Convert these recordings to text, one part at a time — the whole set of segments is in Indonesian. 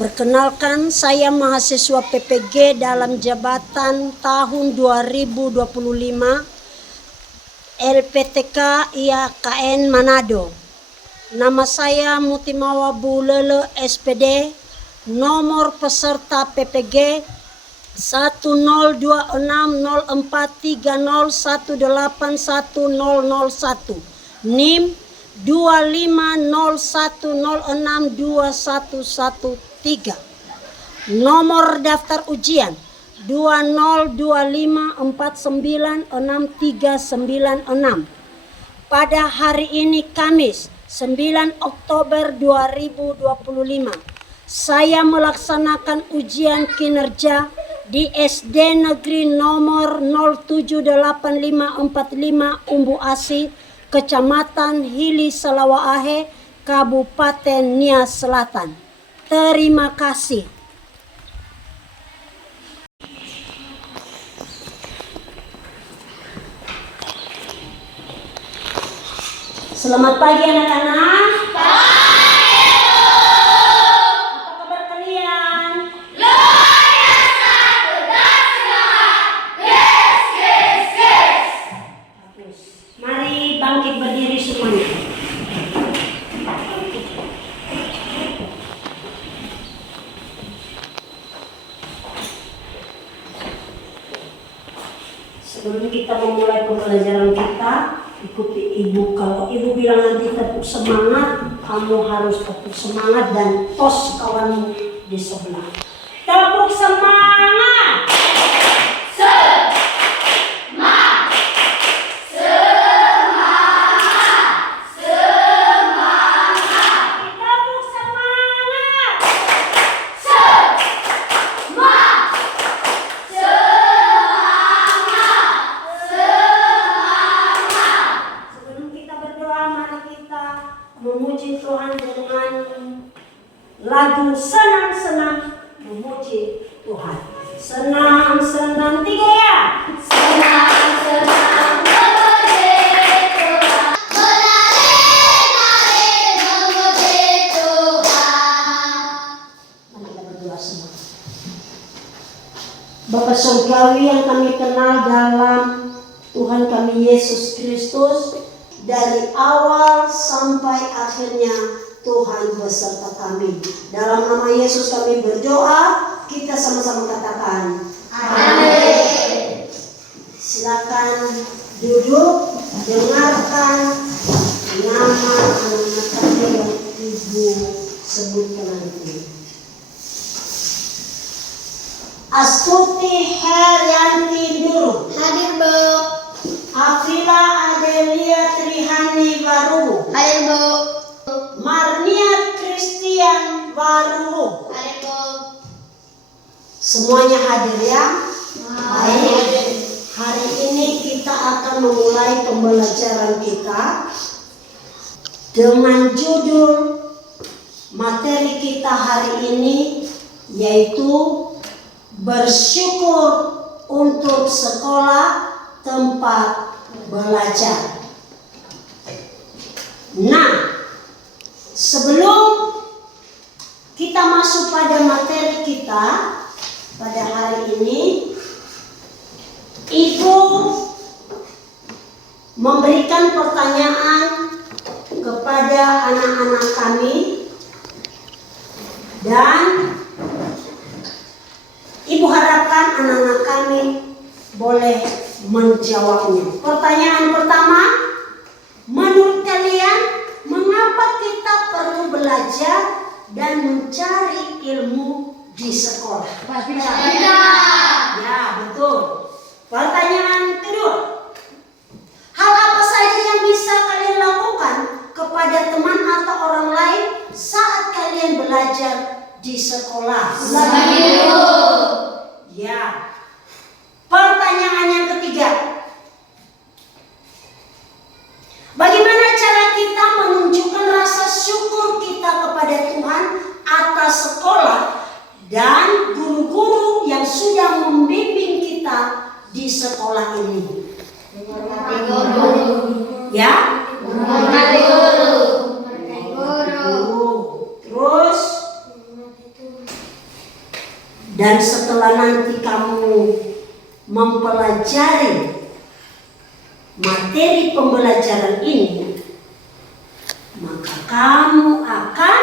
Perkenalkan, saya mahasiswa PPG dalam jabatan tahun 2025 LPTK IAKN Manado. Nama saya Mutimawa Bulele SPD, nomor peserta PPG 1026043018101, NIM 2501062113. Nomor daftar ujian 2025496396. Pada hari ini Kamis 9 Oktober 2025, saya melaksanakan ujian kinerja di SD Negeri nomor 078545 Umbu Asi, Kecamatan Hili Salawaahe, Kabupaten Nias Selatan. Terima kasih. Selamat pagi anak-anak. Apa kabar kalian? Mari bangkit berdiri semuanya. Sebelum kita memulai pembelajaran kita, ikuti ibu. Kalau ibu bilang nanti tepuk semangat, kamu harus tepuk semangat dan tos kawanmu di sebelah. Tepuk semangat. Memuji Tuhan dengan lagu senang-senang memuji Tuhan. Senang-senang, tiga ya. Senang-senang memuji Tuhan. Menari-nari memuji Tuhan. Mari kita berdoa semua. Bapa Surgawi yang kami kenal dalam Tuhan kami Yesus Kristus, dari awal sampai akhirnya Tuhan beserta kami. Dalam nama Yesus kami berdoa, kita sama-sama katakan amin. Silakan duduk, dengarkan nama anak-anak kami yang ibu sebutkan nanti. Astuti Herianti Nurul. Hadir, Bu. Afila Adelia Trihani Baru. Hadir, Bu. Marnia Christian Baru. Hadir, Bu. Semuanya hadir ya? Baik. Hari ini kita akan memulai pembelajaran kita dengan judul materi kita hari ini, yaitu bersyukur untuk sekolah tempat belajar. Nah, sebelum kita masuk pada materi kita pada hari ini, Ibu memberikan pertanyaan kepada anak-anak kami dan Ibu harapkan anak-anak kami boleh menjawabnya. Pertanyaan pertama, menurut kalian mengapa kita perlu belajar dan mencari ilmu di sekolah? Ya, betul. Pertanyaan kedua, hal apa saja yang bisa kalian lakukan kepada teman atau orang lain saat kalian belajar di sekolah? Ya. Pertanyaan yang ketiga, bagaimana cara kita menunjukkan rasa syukur kita kepada Tuhan atas sekolah dan guru-guru yang sudah membimbing kita di sekolah ini? Ya, Dan setelah nanti kamu mempelajari materi pembelajaran ini, maka kamu akan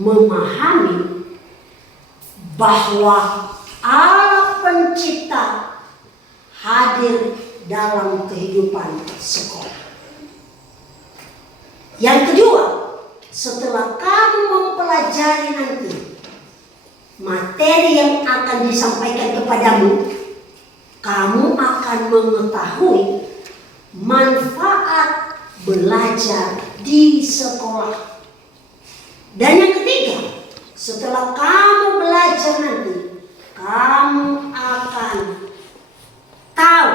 memahami bahwa Allah Pencipta hadir dalam kehidupan sekolah. Yang kedua, setelah kamu mempelajari nanti materi yang akan disampaikan kepadamu, kamu akan mengetahui manfaat belajar di sekolah. Dan yang ketiga, setelah kamu belajar nanti, kamu akan tahu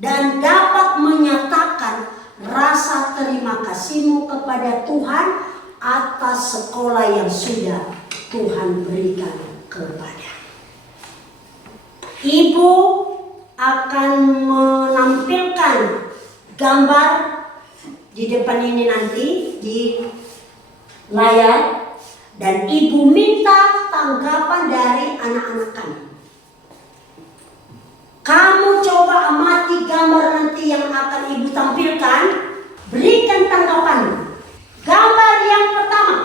dan dapat menyatakan rasa terima kasihmu kepada Tuhan atas sekolah yang sudah Tuhan berikan kepada. Ibu akan menampilkan gambar di depan ini nanti di layar, dan ibu minta tanggapan dari anak-anak kami. Kamu coba amati gambar nanti yang akan ibu tampilkan, berikan tanggapan. Gambar yang pertama,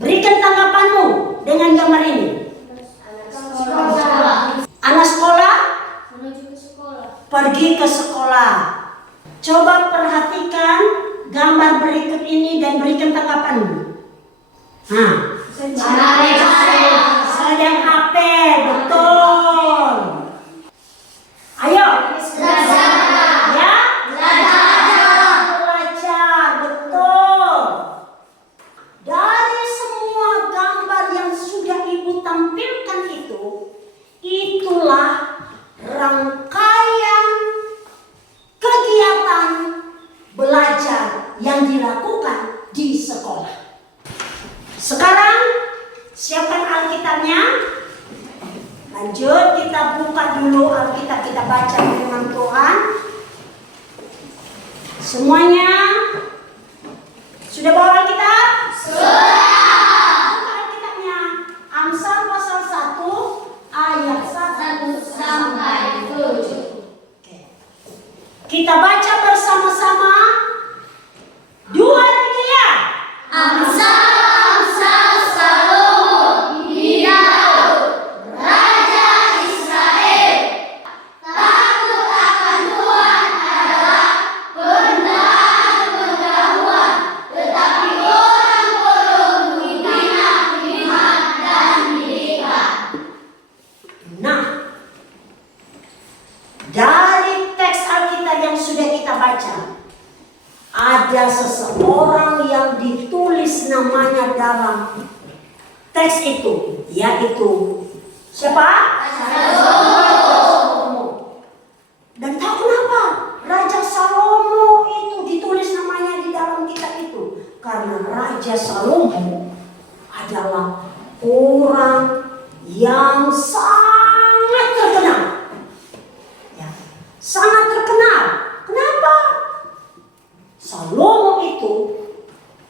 berikan tanggapanmu dengan gambar ini. Anak sekolah menuju ke sekolah. Pergi ke sekolah. Coba perhatikan gambar berikut ini dan berikan tanggapanmu. Sedang HP, betul. Ayo. Ya? Belajar, betul. Dari semua gambar yang sudah ibu tampilkan itu, itulah rangkaian kegiatan belajar yang dilakukan di sekolah. Sekarang siapkan Alkitabnya. Lanjut, kita buka dulu Alkitab, kita baca firman Tuhan. Semuanya sudah bawa Alkitab? Sudah. Buka Alkitabnya. Amsal pasal 1 ayat 1 sampai 7. Kita baca bersama-sama. 2, 3 ya. Amsal Salomo di Daud, Raja Israel. Takut akan Tuhan adalah pendahuluan pengetahuan, tetapi orang bodoh menghina hikmat dan didikan. Nah, dari teks Alkitab yang sudah kita baca, ada seseorang yang ditulis namanya dalam teks itu, yaitu siapa? Salomo. Dan tahu kenapa Raja Salomo itu ditulis namanya di dalam kitab itu? Karena Raja Salomo adalah orang yang sangat terkenal. Sangat terkenal. Kenapa? Salomo itu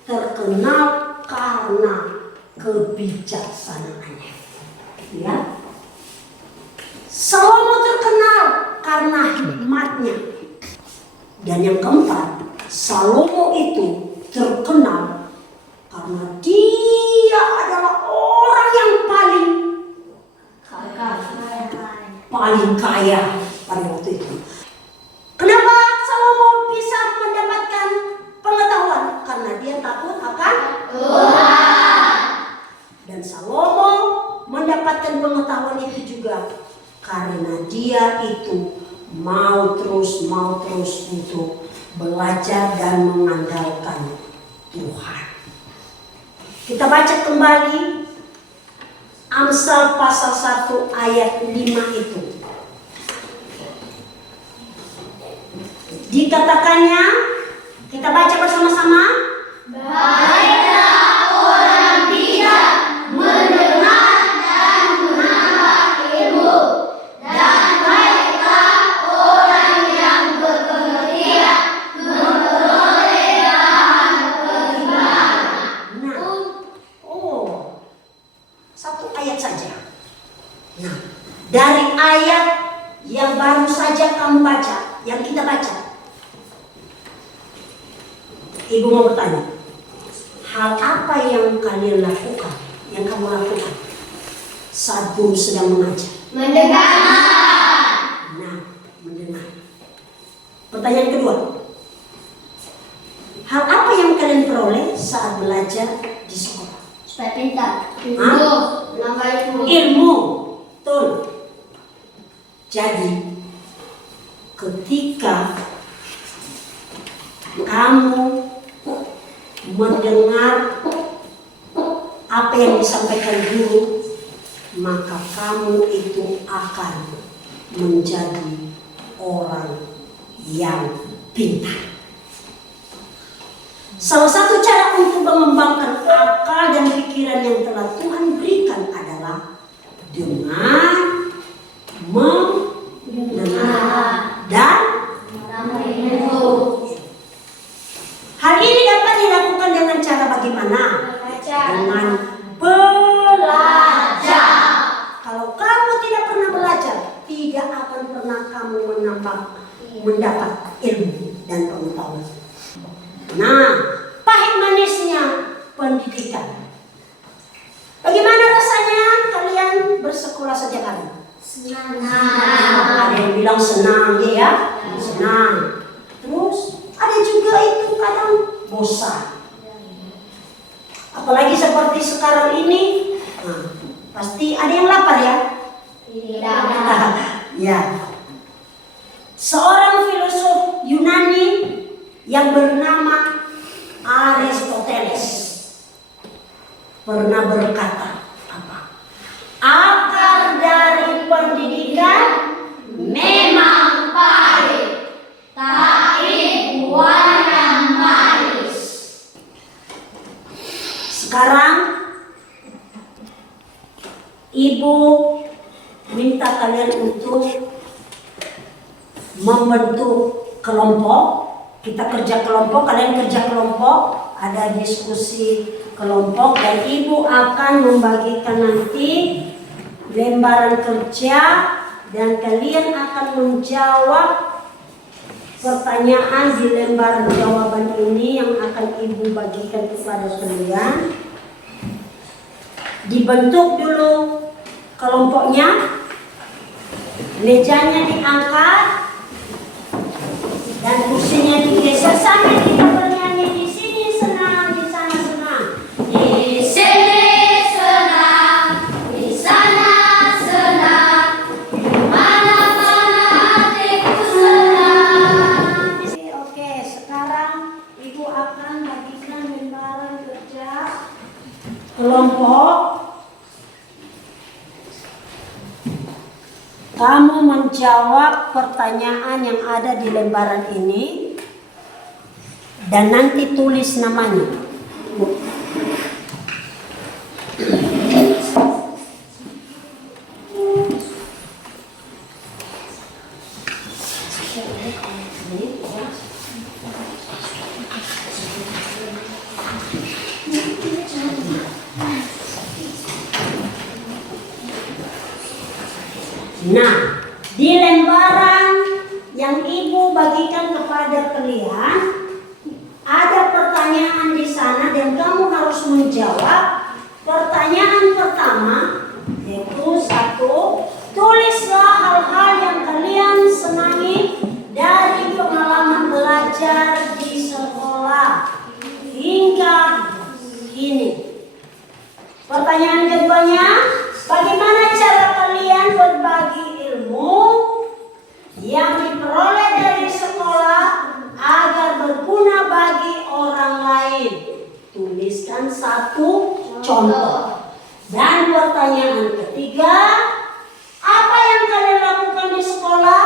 terkenal karena kebijaksanaannya. Ya. Salomo terkenal karena hikmatnya. Dan yang keempat, Salomo itu terkenal karena dia adalah orang yang paling kaya pada waktu itu. Kenapa Salomo bisa mendapatkan pengetahuan? Karena dia takut akan Tuhan. Dan Salomo mendapatkan pengetahuan itu juga karena dia itu mau terus untuk belajar dan mengandalkan Tuhan. Kita baca kembali Amsal pasal 1 ayat 5 itu. Dikatakannya, kita baca bersama-sama. Baiklah orang bijak mendengar dan menambah ilmu, dan baiklah orang yang berpengertian memperoleh bahan kehidupan. Nah, Nah, dari ayat yang baru saja kamu baca, yang kita baca, Ibu mau bertanya, hal apa yang kalian lakukan, yang kamu lakukan saat guru sedang mengajar? Mendengar. Nah, mendengar. Pertanyaan kedua, hal apa yang kalian peroleh saat belajar di sekolah? Supaya pintar. Hah? Nambah ilmu. Ilmu. Betul. Jadi, ketika kamu mendengar apa yang disampaikan guru, maka kamu itu akan menjadi orang yang pintar. Salah satu cara untuk mengembangkan akal dan pikiran yang telah Tuhan berikan adalah dengan mendengar dan Menambah ilmu. hal ini dapat dilakukan dengan cara bagaimana? Membaca. Dengan belajar. Kalau kamu tidak pernah belajar, tidak akan pernah kamu mendapat ilmu dan pengetahuan. Nah, pahit manisnya pendidikan. Bagaimana rasanya kalian bersekolah sejak hari? Senang. Ada yang bilang senang, ya? Senang. Terus ada juga itu kadang bosan. Apalagi seperti sekarang ini, nah, pasti ada yang lapar ya? Tidak. Ya. Seorang filosof Yunani yang bernama Aristoteles pernah berkata apa? Akar dari pendidikan memang pahit, tapi buahnya manis. Sekarang Ibu minta kalian untuk membentuk kelompok. Kita kerja kelompok, kalian kerja kelompok, ada diskusi kelompok, dan Ibu akan membagikan nanti lembaran kerja dan kalian akan menjawab pertanyaan di lembaran jawaban ini yang akan Ibu bagikan kepada kalian. Dibentuk dulu kelompoknya, mejanya diangkat dan kursinya digeser sampai kita bernyanyi. Di sini senang, di sana senang. Di sini senang, di sana senang, mana-mana hatiku senang. Oke, sekarang Ibu akan bagikan lembaran kerja kelompok. Kamu menjawab pertanyaan yang ada di lembaran ini dan nanti tulis namanya. Nah, di lembaran yang Ibu bagikan kepada kalian ada pertanyaan di sana dan kamu harus menjawab. Pertanyaan pertama yaitu satu, tulislah hal-hal yang kalian senangi dari pengalaman belajar di sekolah hingga kini. Pertanyaan keduanya, bagaimana cara kalian berbagi ilmu yang diperoleh dari sekolah agar berguna bagi orang lain? Tuliskan satu contoh. Dan pertanyaan ketiga, apa yang kalian lakukan di sekolah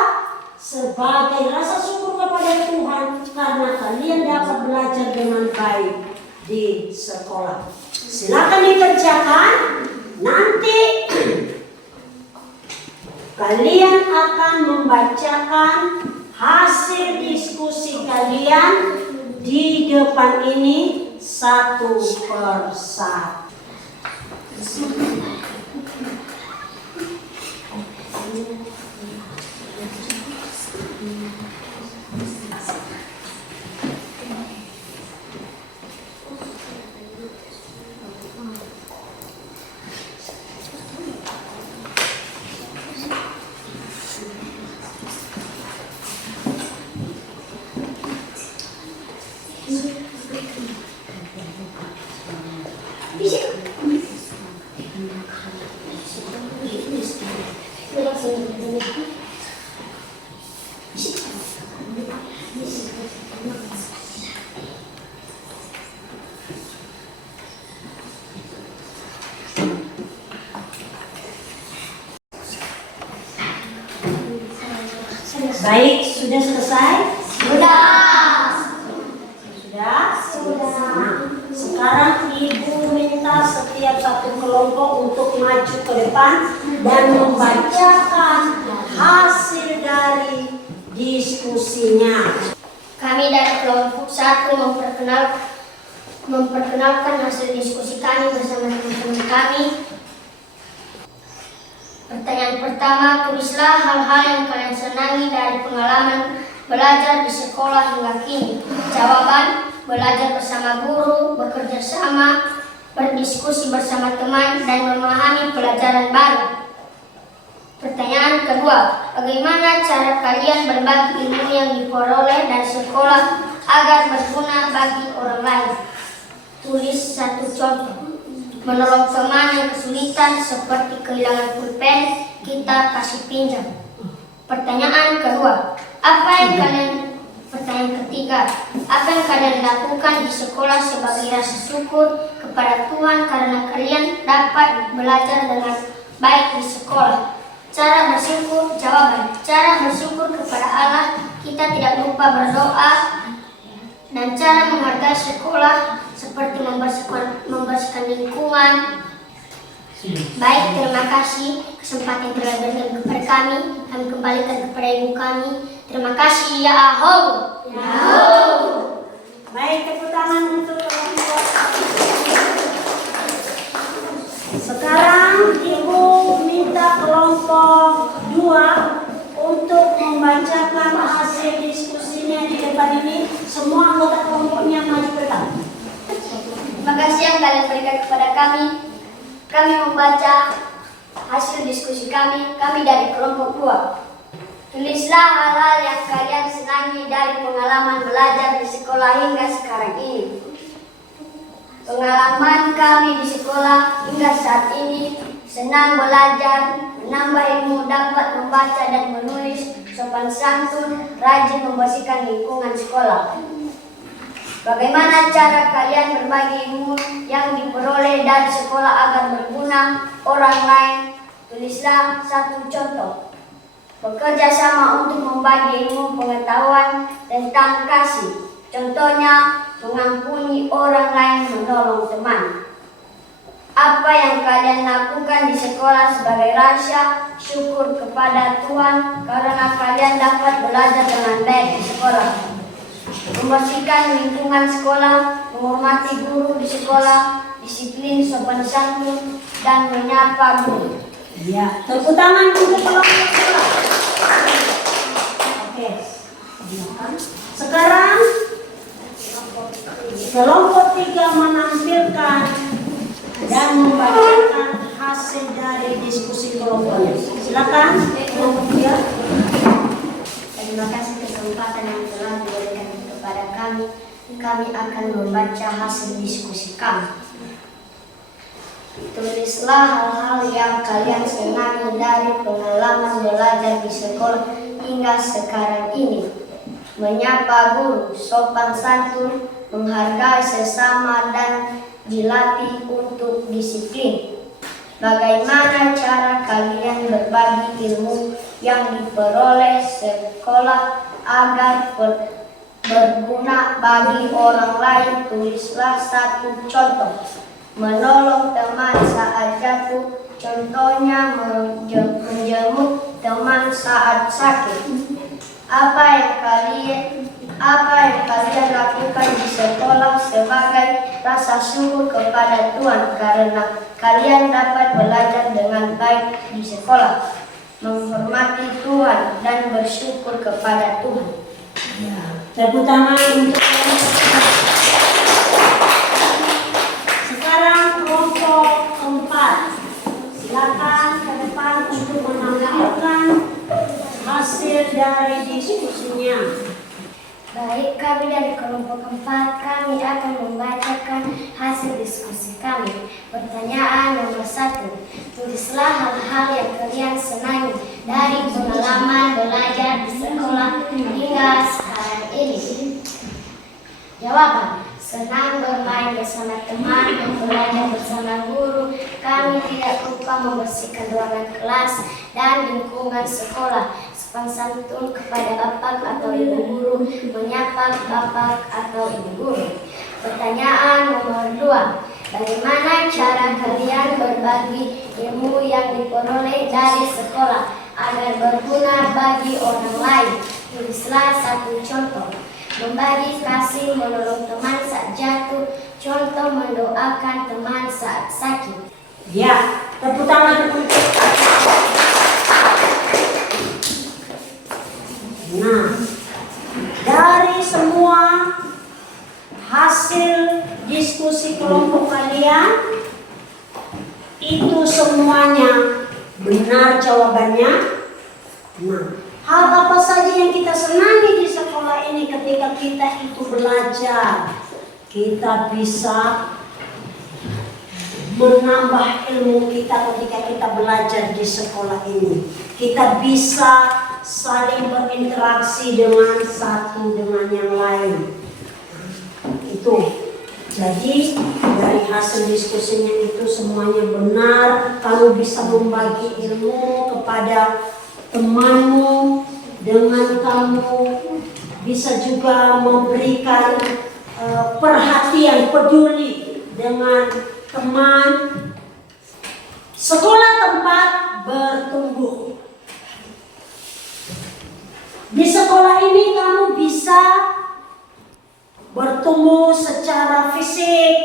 sebagai rasa syukur kepada Tuhan karena kalian dapat belajar dengan baik di sekolah? Silakan dikerjakan. Nanti kalian akan membacakan hasil diskusi kalian di depan ini satu per satu. Baik, sudah selesai? Sudah. Sudah? Nah, sekarang Ibu minta setiap satu kelompok untuk maju ke depan dan membacakan hasil dari diskusinya. Kami dari kelompok 1 memperkenalkan hasil diskusi kami bersama teman-teman kami. Pertanyaan pertama, tulislah hal-hal yang kalian senangi dari pengalaman belajar di sekolah hingga kini. Jawaban, belajar bersama guru, bekerja sama, berdiskusi bersama teman, dan memahami pelajaran baru. Pertanyaan kedua, bagaimana cara kalian berbagi ilmu yang diperoleh dari sekolah agar berguna bagi orang lain? Tulis satu contoh. Menolong teman yang kesulitan seperti kehilangan pulpen, kita kasih pinjam. Pertanyaan ketiga, apa yang kalian lakukan di sekolah sebagai rasa syukur kepada Tuhan karena kalian dapat belajar dengan baik di sekolah? Cara bersyukur, jawaban. Cara bersyukur kepada Allah, kita tidak lupa berdoa, dan cara menghargai sekolah seperti membersihkan lingkungan. Baik, terima kasih kesempatan yang telah diberikan kepada kami. Kami kembalikan kepada ibu kami. Terima kasih, ya Aho. Baik, tepuk tangan untuk kelompok. Sekarang Ibu minta kelompok 2 untuk membacakan hasil diskusinya di depan ini. Semua anggota kelompoknya maju ke depan. Terima kasih yang kalian berikan kepada kami. Kami membaca hasil diskusi kami dari kelompok 2. Tulislah hal-hal yang kalian senangi dari pengalaman belajar di sekolah hingga sekarang ini. Pengalaman kami di sekolah hingga saat ini senang belajar, menambah ilmu, dapat membaca dan menulis, sopan santun, rajin membersihkan lingkungan sekolah. Bagaimana cara kalian berbagi ilmu yang diperoleh dari sekolah agar berguna orang lain? Tulislah satu contoh. Bekerja sama untuk membagi ilmu pengetahuan tentang kasih. Contohnya, mengampuni orang lain, menolong teman. Apa yang kalian lakukan di sekolah sebagai rasa syukur kepada Tuhan karena kalian dapat belajar dengan baik di sekolah? Membersihkan lingkungan sekolah, menghormati guru di sekolah, disiplin, sopan santun, dan menyapa guru. Ya, tepuk tangan untuk kelompok 2. Oke. Sekarang kelompok 3 menampilkan dan membacakan hasil dari diskusi kelompoknya. Silakan kelompok 3. Terima kasih kesempatan yang telah diberikan kepada kami. Kami akan membaca hasil diskusi kami. Tulislah hal-hal yang kalian senangi dari pengalaman belajar di sekolah hingga sekarang ini. Menyapa guru, sopan santun, menghargai sesama, dan dilatih untuk disiplin. Bagaimana cara kalian berbagi ilmu yang diperoleh sekolah agar berguna bagi orang lain? Tulislah satu contoh. Menolong teman saat jatuh, contohnya menjenguk teman saat sakit. Apa yang kalian lakukan di sekolah sebagai rasa syukur kepada Tuhan karena kalian dapat belajar dengan baik di sekolah? menghormati Tuhan, dan bersyukur kepada Tuhan. Ya, tepuk tangan untuk sekarang kelompok keempat. Silakan ke depan untuk menampilkan hasil dari diskusinya. Baik, kami dari kelompok keempat, kami akan membacakan hasil diskusi kami. Pertanyaan nomor 1. Tulislah hal-hal yang kalian senangi dari pengalaman belajar di sekolah hingga sekarang ini. Jawaban: senang bermain bersama teman, belajar bersama guru. Kami tidak lupa membersihkan ruangan kelas dan lingkungan sekolah. Sopan santun kepada bapak atau ibu guru, menyapa bapak atau ibu guru. Pertanyaan nomor 2. Bagaimana cara kalian berbagi ilmu yang diperoleh dari sekolah agar berguna bagi orang lain? Tulislah 1 contoh. Membagi kasih, menolong teman saat jatuh. Contoh, mendoakan teman saat sakit. Ya, tepuk tangan untuk. Nah, dari semua hasil diskusi kelompok kalian, itu semuanya benar jawabannya. Nah, hal apa saja yang kita senangi di sekolah ini ketika kita itu belajar? Kita bisa menambah ilmu kita ketika kita belajar di sekolah ini. Kita bisa saling berinteraksi dengan satu dengan yang lain. Itu. Jadi dari hasil diskusinya itu semuanya benar. Kamu bisa membagi ilmu kepada temanmu, dengan kamu bisa juga memberikan perhatian peduli dengan teman. Sekolah tempat bertumbuh. Di sekolah ini kamu bisa bertumbuh secara fisik,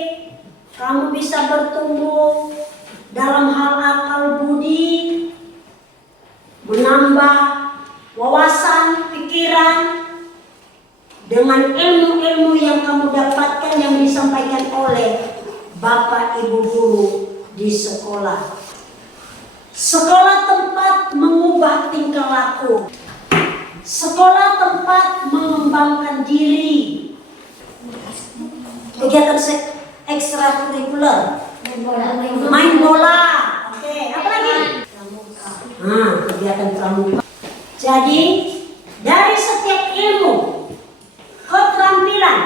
kamu bisa bertumbuh dalam hal akal budi, menambah wawasan pikiran dengan ilmu-ilmu yang kamu dapatkan yang disampaikan oleh Bapak Ibu guru di sekolah. Sekolah tempat mengubah tingkah laku. Sekolah tempat mengembangkan diri. Kegiatan ekstrakurikuler, main bola. Oke, apa lagi? Kegiatan pramuka. Jadi dari setiap ilmu, keterampilan,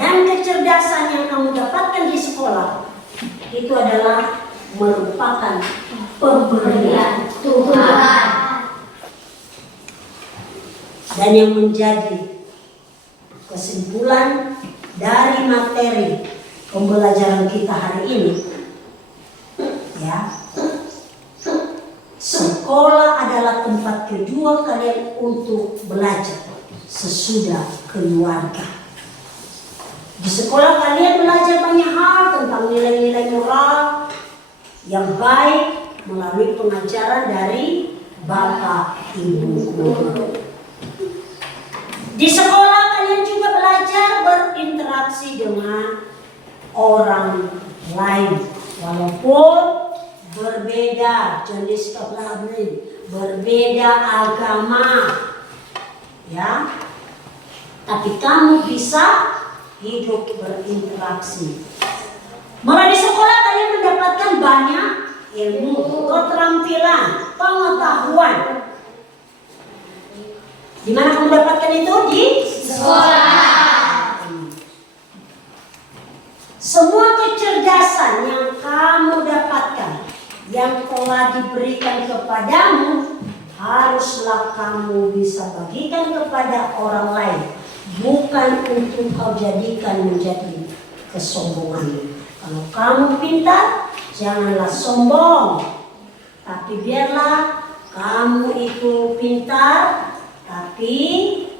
dan kecerdasan yang kamu dapatkan di sekolah, itu adalah merupakan pemberian Tuhan. Dan yang menjadi kesimpulan dari materi pembelajaran kita hari ini, ya, sekolah adalah tempat kedua kalian untuk belajar sesudah keluarga. Di sekolah kalian belajar banyak hal tentang nilai-nilai moral yang baik melalui pengajaran dari Bapak Ibu guru. Di sekolah kalian juga belajar berinteraksi dengan orang lain, walaupun berbeda jenis kelamin, berbeda agama, ya. Tapi kamu bisa hidup berinteraksi. Melalui sekolah kalian mendapatkan banyak ilmu, keterampilan, pengetahuan. Di mana kamu dapatkan itu? Di sekolah. Semua kecerdasan yang kamu dapatkan, yang telah diberikan kepadamu, haruslah kamu bisa bagikan kepada orang lain, bukan untuk kau jadikan menjadi kesombongan. Kalau kamu pintar, janganlah sombong, tapi biarlah kamu itu pintar, tapi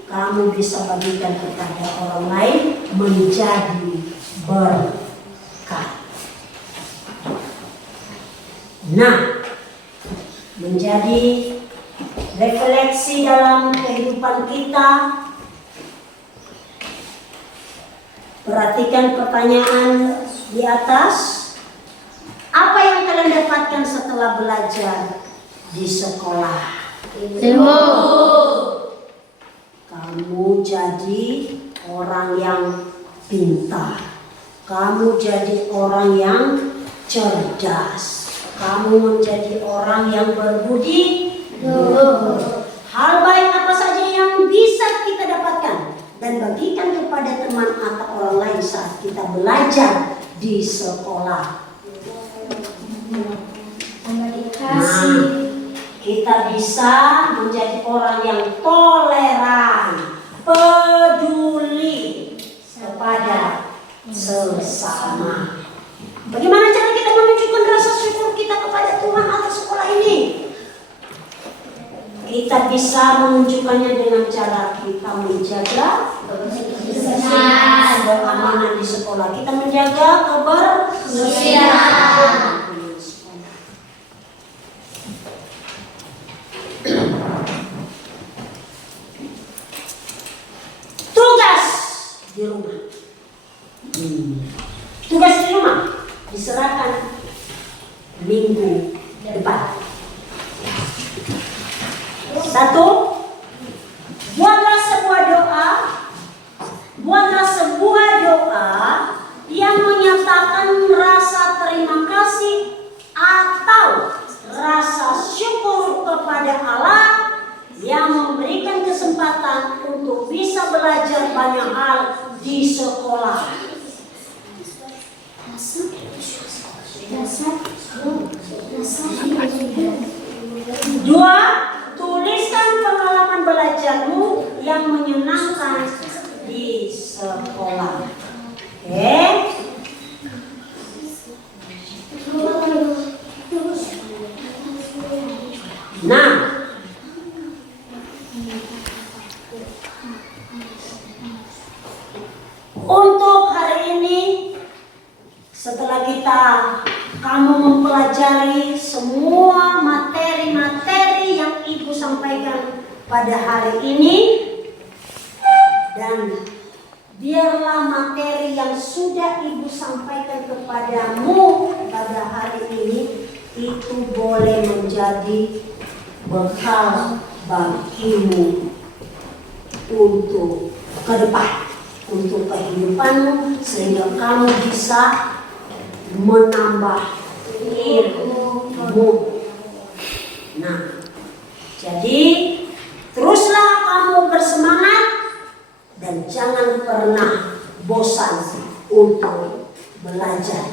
kamu bisa bagikan kepada orang lain menjadi berkah. Nah, menjadi refleksi dalam kehidupan kita. Perhatikan pertanyaan di atas. Apa yang kalian dapatkan setelah belajar di sekolah? Kamu jadi orang yang pintar. Kamu jadi orang yang cerdas. Kamu menjadi orang yang berbudi. Hal baik apa saja yang bisa kita dapatkan dan bagikan kepada teman atau orang lain saat kita belajar di sekolah. Nah, kita bisa menjadi orang yang toleran, peduli kepada sesama. Bagaimana cara kita menunjukkan rasa syukur kita kepada Tuhan atas sekolah ini? Kita bisa menunjukkannya dengan cara kita menjaga keamanan di sekolah. Kita menjaga kebersihan. Tugas di rumah. Tugas di rumah diserahkan minggu depan. 1. Buatlah sebuah doa yang menyatakan rasa terima kasih atau rasa syukur kepada Allah yang memberikan kesempatan untuk bisa belajar banyak hal di sekolah. 2. Tuliskan pengalaman belajarmu yang menyenangkan di sekolah. Oke? Nah, untuk hari ini, setelah kamu mempelajari semua materi-materi yang Ibu sampaikan pada hari ini, dan biarlah materi yang sudah Ibu sampaikan kepadamu pada hari ini itu boleh menjadi bekal bagimu untuk ke depan, untuk kehidupanmu, sehingga kamu bisa menambah ilmu. Nah, jadi teruslah kamu bersemangat dan jangan pernah bosan untuk belajar.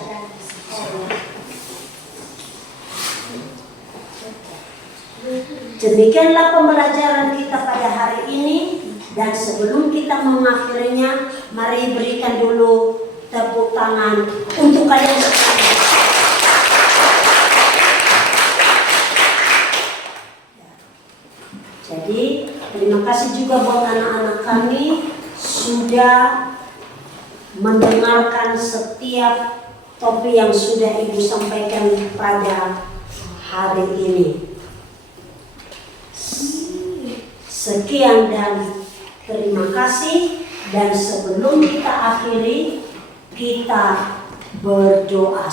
Demikianlah pembelajaran kita pada hari ini, dan sebelum kita mengakhirinya, mari berikan dulu tepuk tangan untuk kalian sekalian. Jadi terima kasih juga buat anak-anak kami sudah mendengarkan setiap topik yang sudah Ibu sampaikan pada hari ini. Sekian dan terima kasih, dan sebelum kita akhiri, kita berdoa.